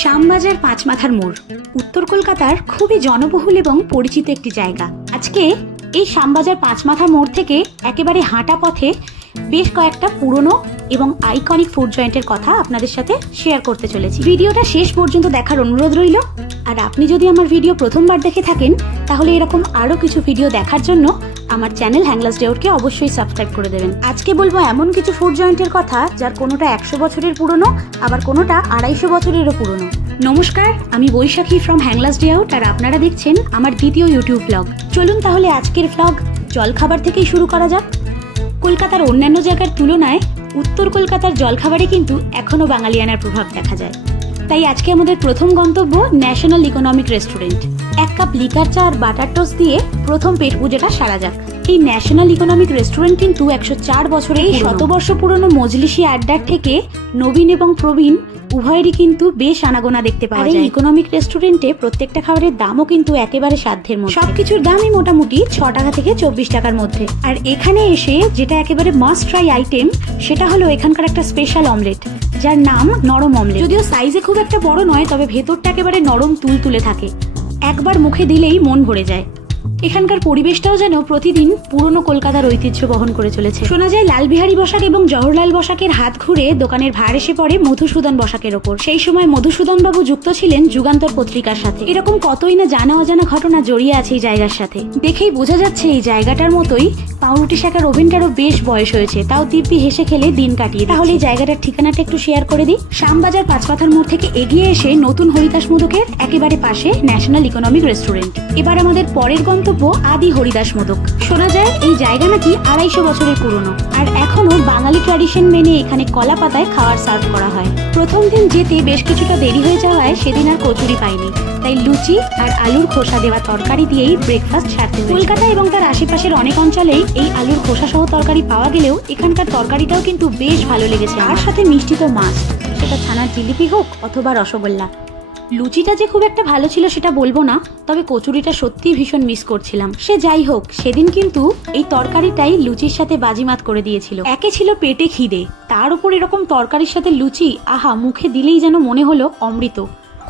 শ্যামবাজার পাঁচমাথার মোড় উত্তর কলকাতার খুবই জনবহুল এবং পরিচিত একটি জায়গা। আজকে এই শ্যামবাজার পাঁচমাথার মোড় থেকে একেবারে হাঁটা পথে বেশ কয়েকটা পুরনো এবং আইকনিক ফুড জয়েন্টের কথা আপনাদের সাথে শেয়ার করতে চলেছি। ভিডিওটা শেষ পর্যন্ত দেখার অনুরোধ রইল। আর আপনি যদি আমার ভিডিও প্রথমবার দেখে থাকেন তাহলে এরকম আরো কিছু ভিডিও দেখার জন্য আমার চ্যানেল হ্যাংলাস ডেওরকে অবশ্যই সাবস্ক্রাইব করে দেবেন। আজকে বলবো এমন কিছু ফুড জয়েন্টের কথা যার কোনোটা 100 বছরের পুরনো, আবার কোনোটা 250 বছরেরও পুরনো। নমস্কার, আমি বৈশাখী ফ্রম হ্যাংলাস ডেওর আর আপনারা দেখছেন আমার দ্বিতীয় ইউটিউব ব্লগ। চলুন তাহলে আজকের ব্লগ জলখাবার থেকেই শুরু করা যাক। কলকাতার অন্যান্য জায়গার তুলনায় উত্তর কলকাতার জলখাবারে কিন্তু এখনো বাঙালিয়ানার প্রভাব দেখা যায়। তাই আজকে আমাদের প্রথম গন্তব্য national economic restaurant. 1 cup liquor চা আর বাটার টোস্ট দিয়ে প্রথম পেট পুজোটা সারা যাক। এই ন্যাশনাল ইকোনমিক রেস্টুরেন্ট কিন্তু 104 বছরের এই শতবর্ষ পুরনো মজলিসি আড্ডার থেকে নবীন এবং প্রবীণ উভয়েরই কিন্তু বেশ আনাগোনা দেখতে পাওয়া যায়। ইকোনমিক রেস্টুরেন্টে প্রত্যেকটা খাবারের দামও কিন্তু একেবারে সাধ্যের মধ্যে। সবকিছুর দামই মোটামুটি 6 টাকা থেকে 24 টাকার মধ্যে। আর এখানে এসে যেটা একেবারে মাস্ট ট্রাই আইটেম সেটা হলো এখানকার একটা স্পেশাল অমলেট, যার নাম নরম অমলেট। যদিও সাইজে খুব একটা বড় নয়, তবে ভেতরটা একেবারে নরম তুলতুলে থাকে, একবার মুখে দিলেই মন ভরে যায়। এখানকার পরিবেশটাও যেন প্রতিদিন পুরনো কলকাতার ঐতিহ্য বহন করে চলেছে। শোনা যায় লালবিহারী বসাক এবং জওহরলাল বসাকের হাত ঘুরে দোকানের ভার এসে পড়ে মধুসূদন বসাকের ওপর। সেই সময় মধুসূদন বাবু যুক্ত ছিলেন যুগান্তর পত্রিকার সাথে। এরকম কতই না জানা অজানা ঘটনা জড়িয়ে আছে এই জায়গার সাথে। দেখেই বোঝা যাচ্ছে এই জায়গাটার মতোই পাউরুটি শাখার ওভেনটারও বেশ বয়স হয়েছে, তাও দিব্যি হেসে খেলে দিন কাটিয়ে। তাহলে এই জায়গাটার ঠিকানাটা একটু শেয়ার করে দিই। শ্যামবাজার পাঁচমাথার মোড় থেকে এগিয়ে এসে নতুন হরিদাস মোদকের একেবারে পাশে ন্যাশনাল ইকোনমিক রেস্টুরেন্ট। এবার আমাদের পরের গন্তব্য আদি হরিদাস মোদক। শোনা যায় এই জায়গা নাকি 250 বছরের পুরনো, আর এখনো বাঙালি ট্র্যাডিশন মেনে এখানে কলা পাতায় খাবার সার্ভ করা হয়। প্রথম দিন যেতে বেশ কিছুটা দেরি হয়ে যাওয়ায় সেদিন আর কচুরি পাইনি, তাই লুচি আর আলুর খোসা দেওয়া তরকারি দিয়েই ব্রেকফাস্ট সারতে হয়। কলকাতা এবং তার আশেপাশের অনেক অঞ্চলেই এই আলুর খোসা সহ তরকারি পাওয়া গেলেও এখানকার তরকারিটাও কিন্তু বেশ ভালো লেগেছে। আর সাথে মিষ্টি তো মাছ, সেটা ছানার জিলিপি হোক অথবা রসগোল্লা। লুচিটা যে খুব একটা ভালো ছিল সেটা বলবো না, তবে কচুরিটা সত্যিই ভীষণ মিস করছিলাম। সে যাই হোক, সেদিন কিন্তু এই তরকারিটাই লুচির সাথে বাজিমাত করে দিয়েছিল। একে ছিল পেটে খিদে, তার উপর এরকম তরকারির সাথে লুচি, আহা, মুখে দিলেই যেন মনে হলো অমৃত।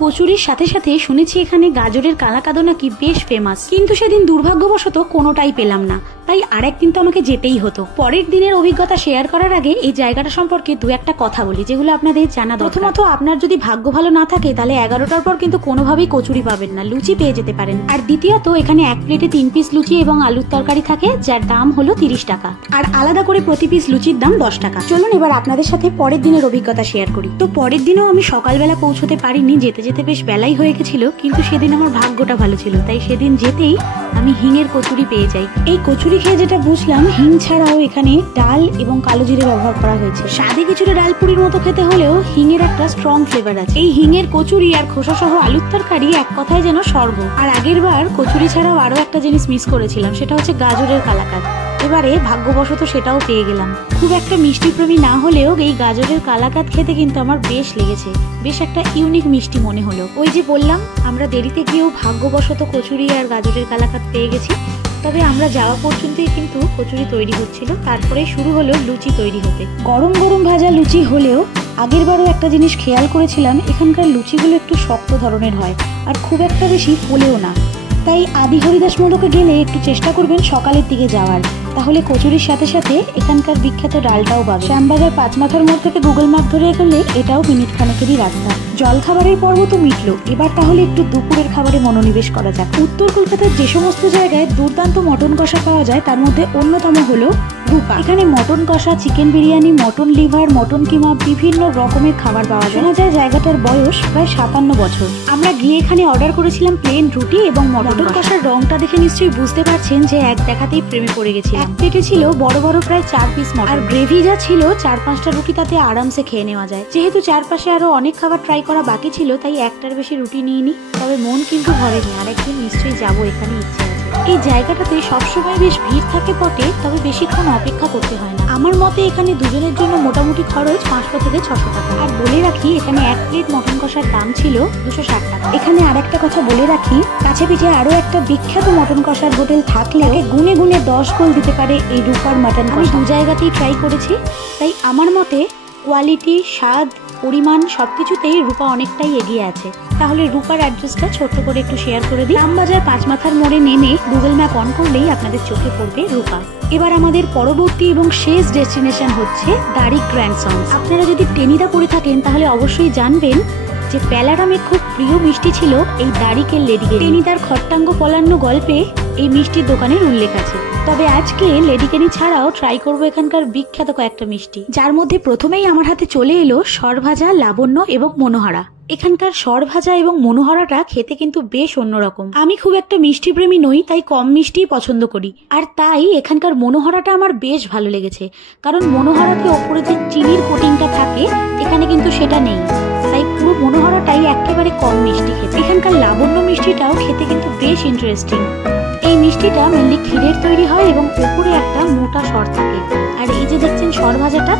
কচুরির সাথে সাথে শুনেছি এখানে গাজরের কালাকাঁদো নাকি বেশ ফেমাস, কিন্তু সেদিন দুর্ভাগ্যবশত কোনোটাই পেলাম না, তাই আরেকদিন তো আমাকে যেতেই হতো। পরের দিনের অভিজ্ঞতা শেয়ার করার আগে এই জায়গাটা সম্পর্কে দু একটা কথা বলি যেগুলো আপনাদের জানা দরকার। প্রথমত, আপনার যদি ভাগ্য ভালো না থাকে তাহলে 11টার পর কিন্তু কোনোভাবেই কচুরি পাবেন না, লুচি পেয়ে যেতে পারেন। আর দ্বিতীয়ত, এখানে 1 প্লেটে 3 পিস লুচি এবং আলুর তরকারি থাকে, যার দাম হলো 30 টাকা, আর আলাদা করে প্রতি পিস লুচির দাম 10 টাকা। চলুন এবার আপনাদের সাথে পরের দিনের অভিজ্ঞতা শেয়ার করি। তো পরের দিনেও আমি সকালবেলা পৌঁছতে পারিনি, যেতে যেতে বেশ বেলাই হয়ে গেছিল, কিন্তু সেদিন আমার ভাগ্যটা ভালো ছিল, তাই সেদিন যেতেই আমি হিঙের কচুরি পেয়ে যাই। এই কচুরি খেয়ে যেটা বুঝলাম, হিং ছাড়াও এখানে ডাল এবং কালো জিরে ব্যবহার করা হয়েছে। স্বাদে কিছুটা ডাল পুরির মতো খেতে হলেও হিঙের একটা স্ট্রং ফ্লেভার আছে। এই হিঙের কচুরি আর খোসা সহ আলুর তরকারি এক কথায় যেন স্বর্গ। আর আগের বার কচুরি ছাড়াও আরো একটা জিনিস মিস করেছিলাম, সেটা হচ্ছে গাজরের কালাকাঁদ। এবারে ভাগ্যবশত সেটাও পেয়ে গেলাম। খুব একটা মিষ্টি প্রেমী না হলেও এই গাজরের কালাকাঁদ খেতে কিন্তু আমার বেশ লেগেছে, বেশ একটা ইউনিক মিষ্টি মনে হলো। ওই যে বললাম, আমরা দেরিতে গিয়েও ভাগ্যবশত কচুরি আর গাজরের কালাকাঁদ পেয়ে গেছি। তবে আমরা যাওয়া পর্যন্তই কিন্তু কচুরি তৈরি হচ্ছিল, তারপরে শুরু হলো লুচি তৈরি হতে। গরম গরম ভাজা লুচি হলেও আগের বারও একটা জিনিস খেয়াল করেছিলাম, এখানকার লুচিগুলো একটু শক্ত ধরনের হয় আর খুব একটা বেশি ফোলেও না। তাই আদি হরিদাস মোদকে গেলে একটু চেষ্টা করবেন সকালের দিকে যাওয়ার, তাহলে কচুরির সাথে সাথে এখানকার বিখ্যাত ডালটাও পাবে। শ্যামবাজার পাঁচমাথার মোড় থেকে গুগল ম্যাপ ধরে গেলে এটাও মিনিট খানেকেরই রাস্তা। জলখাবারের পর্ব তো মিটলো, এবার তাহলে একটু দুপুরের খাবারে মনোনিবেশ করা যাক। উত্তর কলকাতার যে সমস্ত জায়গায় দুর্দান্ত মটন কষা পাওয়া যায় তার মধ্যে অন্যতম হলো রূপা। এখানে মটন কষা, chicken biryani, mutton liver, mutton keema, বিভিন্ন রকমের খাবার পাওয়া যায়। শোনা যায় জায়গাটার বয়স প্রায় 57 বছর। আমরা গিয়ে এখানে অর্ডার করেছিলাম প্লেন রুটি এবং মটন কষার রংটা দেখে নিশ্চয়ই বুঝতে পারছেন যে এক দেখাতেই প্রেমে পড়ে গেছি। এক প্লেটে ছিল বড় বড় প্রায় 4 পিস মটন, আর গ্রেভি যা ছিল 4-5টা রুটি তাতে আরামসে খেয়ে নেওয়া যায়। যেহেতু চারপাশে আরো অনেক খাবার ট্রাই করা বাকি ছিল, তাই একটার বেশি রুটি নিইনি, তবে মন কিন্তু ভরেনি। আরেকদিন নিশ্চয়ই যাবো, এখানে ইচ্ছে আছে। এই জায়গাটাতে সবসময় বেশ ভিড় থাকে বটে, তবে বেশিক্ষণ অপেক্ষা করতে হয় না। আমার মতে এখানে দুজনের জন্য মোটামুটি খরচ 500 থেকে 600 টাকা। আর বলে রাখি, এখানে 1 প্লেট মটন কষার দাম ছিল 260 টাকা। এখানে আরেকটা কথা বলে রাখি, কাছে পিঠে আরো একটা বিখ্যাত মটন কষার হোটেল থাকলে গুনে গুনে 10 গোল দিতে পারে এই রূপার মটন কষা। আমি 2 জায়গাতেই ট্রাই করেছি, তাই আমার মতে কোয়ালিটি, স্বাদ, পরিমাণ সবকিছুতেই রূপা অনেকটাই এগিয়ে আছে। তাহলে রূপার অ্যাড্রেসটা ছোট্ট করে একটু শেয়ার করে দিই। রামবাজার পাঁচমাথার মোড়ে নেমে গুগল ম্যাপ অন করলেই আপনাদের চোখে পড়বে রূপা। এবার আমাদের পরবর্তী এবং শেষ ডেস্টিনেশন হচ্ছে দাড়ি গ্র্যান্ডসন্স। আপনারা যদি টেনিদা করে থাকেন তাহলে অবশ্যই জানবেন যে প্যালারামের খুব প্রিয় মিষ্টি ছিল এই দাড়িকের লেডিকেনি। টেনিদার খট্টাঙ্গ পলান্ন গল্পে এই মিষ্টির দোকানের উল্লেখ আছে। তবে আজকে লেডিকেনি ছাড়াও ট্রাই করবো এখানকার বিখ্যাত কয়েকটা মিষ্টি, যার মধ্যে প্রথমেই আমার হাতে চলে এলো সরভাজা, লাবণ্য এবং মনোহরা। এখানকার সরভাজা এবং মনোহরাটা খেতে কিন্তু বেশ অন্যরকম। আমি খুব একটা মিষ্টি প্রেমী নই, তাই কম মিষ্টি পছন্দ করি। আর তাই এখানকার মনোহরাটা আমার বেশ ভালো লেগেছে, কারণ মনোহরাতে ওপরে যে চিনির কোটিংটা থাকে এখানে কিন্তু সেটা নেই, তাই পুরো মনোহরাটাই একেবারে কম মিষ্টি খেতে। এখানকার লাবণ্য মিষ্টিটাও খেতে কিন্তু বেশ ইন্টারেস্টিং। এই মিষ্টিটা মেনলি ক্ষীরের তৈরি হয় এবং উপরে একটা মোটা সর থাকে। আর এই যে দেখছেন সরভাজাটা,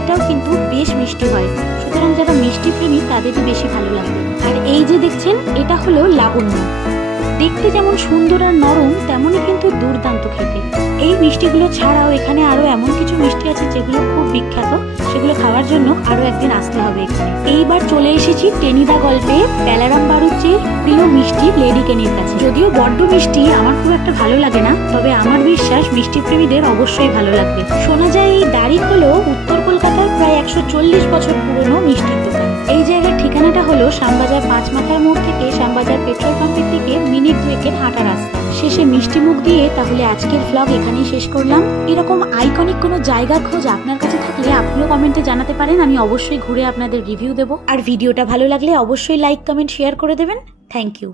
এটাও কিন্তু বেশ মিষ্টি হয়, সুতরাং যারা মিষ্টি প্রেমী তাদেরই বেশি ভালো লাগবে। আর এই যে দেখছেন এটা হলো লাবণ্য, দেখতে যেমন সুন্দর আর নরম তেমনই কিন্তু দুর্দান্ত খেতে। এই মিষ্টিগুলো ছাড়াও এখানে আরো এমন কিছু মিষ্টি আছে যেগুলো খুব বিখ্যাত, সেগুলো খাওয়ার জন্য আরো একদিন আসতে হবে এখানে। এইবার চলে এসেছি টেনিদা গল্পে প্যালারাম বাড়ুজ্যের প্রিয় মিষ্টি লেডিকেনির কাছে। যদিও বড্ড মিষ্টি আমার খুব একটা ভালো লাগে না, তবে আমার বিশ্বাস মিষ্টি প্রেমীদের অবশ্যই ভালো লাগবে। শোনা যায় এই দাড়ি হলো উত্তর কলকাতার প্রায় 140 বছর পুরনো মিষ্টির দোকান। এই জায়গার ঠিকানাটা হলো শ্যামবাজার পাঁচমাথার মোড় থেকে শ্যামবাজার পেট্রোল পাম্পের দিকে মিনিট 2 হাঁটা রাস্তা। শেষে মিষ্টি মুখ দিয়ে তাহলে আজকের ভ্লগ এখানেই শেষ করলাম। এরকম আইকনিক কোনো জায়গার খোঁজ আপনার কাছে থাকলে আপনিও কমেন্টে জানাতে পারেন, আমি অবশ্যই ঘুরে আপনাদের রিভিউ দেবো। আর ভিডিওটা ভালো লাগলে অবশ্যই লাইক, কমেন্ট, শেয়ার করে দেবেন। Thank you.